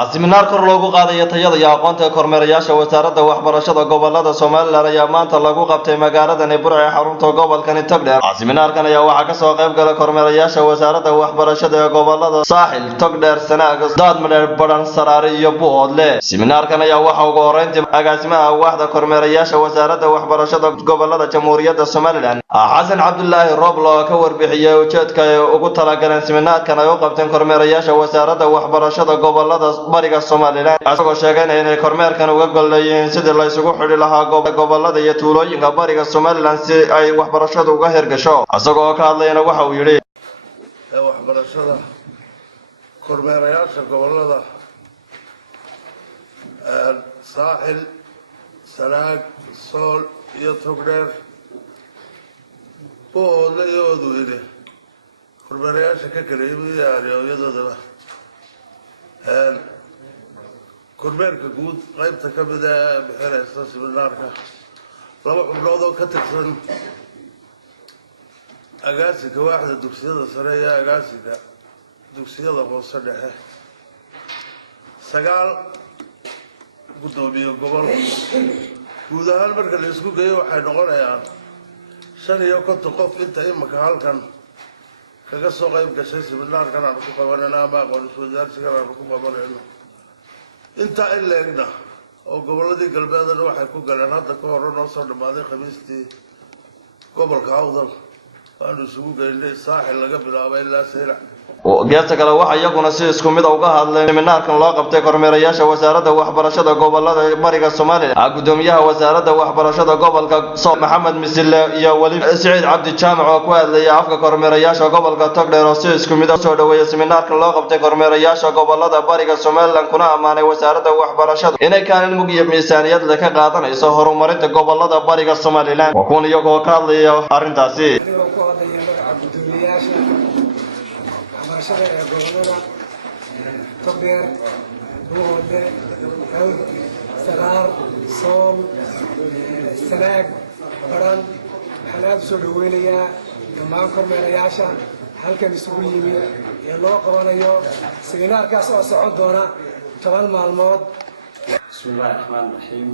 Seminaar kor loogu qaadayo tayada iyo aqoonta kormeerayaasha wasaaradda waxbarashada gobolada Soomaaliland ayaa maanta lagu qabtay magaalada Burco ee xarunta gobolka Togdheer. Seminaarkan ayaa waxaa ka soo qayb galay kormeerayaasha wasaaradda waxbarashada ee gobolada Saaxil, Togdheer, Sanaag, Daadmareer, Badhan, Saraare iyo Buuhoodle. Seminaarkan ayaa waxa ugu horeyntii agaasimaha waaxda kormeerayaasha wasaaradda waxbarashada gobolada Jamhuuriyadda Soomaaliland Xasan Cabdullaahi Rooblo ka warbixiyay ujeedka ay ugu talagaleen seminaarkan ay u qabteen kormeerayaasha wasaaradda waxbarashada gobolada bariga Soomaaliland asagoo sheegay inay kormeerkan uga goleeyeen sidii la isugu xidhi lahaa gobolada iyo tuulooyinka bariga Soomaaliland si ay waxbarashadu uga hirgasho asagoo ka hadlayna waxa uu yiri waxbarashada kormeerayaasha gobolada Saaxil, Sanaag, Sool iyo Togdheer Buuhoodle iyo Waduweyne kormeerayaasha ka kala yimid iyadooda kormeerka guud qaybta ka mid ah bixinaysa seminaarka laba xubnood oo ka tirsan agaasiga waaxda dugsiyada sare iyo agaasiga dugsiyada hoose dhexe 9 gudoomiye gobol guud ahaan marka la isku geeyo waxay noqonayaan 5 qof inta imika halkan kaga soo qayb gashay seminaarkan aan ku qabanayna ama aqoon-is-weydaarsiga aan ku qabanayno inta ilaa oo goboladii galbeedna waxay ku galeen hadda ka hor oo soo dhamaaday khamiistii gobolka Awdal waanu isugu geynay Saaxil laga bilaabay ilaa Seylac geesta kale waxa iyaguna si isku mid ah uga hadlay seminaarkan loo qabtay kormeerayaasha wasaaradda waxbarashada gobolada bariga Soomaaliland gudoomiyaha wasaaradda waxbarashada gobolka Maxamed Misile iyo wali Saciid Cabdi Jaamac oo ku hadlayay afka kormeerayaasha gobolka Togdheer oo si isku mid ah soo dhaweeyay seminaarkan loo qabtay kormeerayaasha gobolada bariga Soomaaliland kuna amaanay wasaaradda waxbarashada inay kaalin mug iyo miisaaniyad ka qaadanayso horumarinta gobolada bariga Soomaaliland oo kun iyagoo ka hadlaya arintaasi Togdheer, Buuhoodle, Saraar, Sool, Sanaag, Badhan waxaan aad u soo dhaweynayaa dhammaan kormeerayaasha halkan isugu yimid ee loo qabanayo seminaarkaas oo socon doona 10 maalmood. Bismillaahi Raxmaani Raxiim.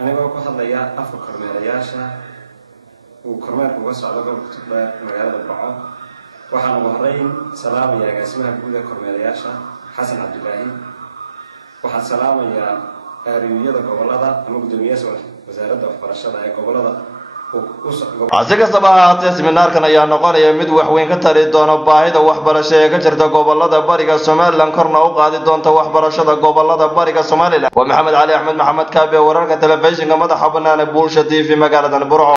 Anigoo ku hadlaya afka kormeerayaasha uu kormeerku uga socdo gobolka Togdheer magaalada Burco waxaan ugu horeyn salaamaya agaasimaha guud ee kormeerayaasha Xasan Cabdullaahi waxaan salaamayaa aariyada gobolada ama gudoomiyaasha wasaaradda waxbarashada ee gobolada asigastaba ahaatee seminaarkan ayaa noqonaya mid wax weyn ka tari doona baahida waxbarasho ee ka jirta gobolada bariga Soomaaliland korna u qaadi doonta waxbarashada gobolada bariga Soomaaliland waa Maxamed Cali Axmed Maxamed Kaabe wararka telefishinka madaxa bannaan ee Bulsha TV magaalada Burco.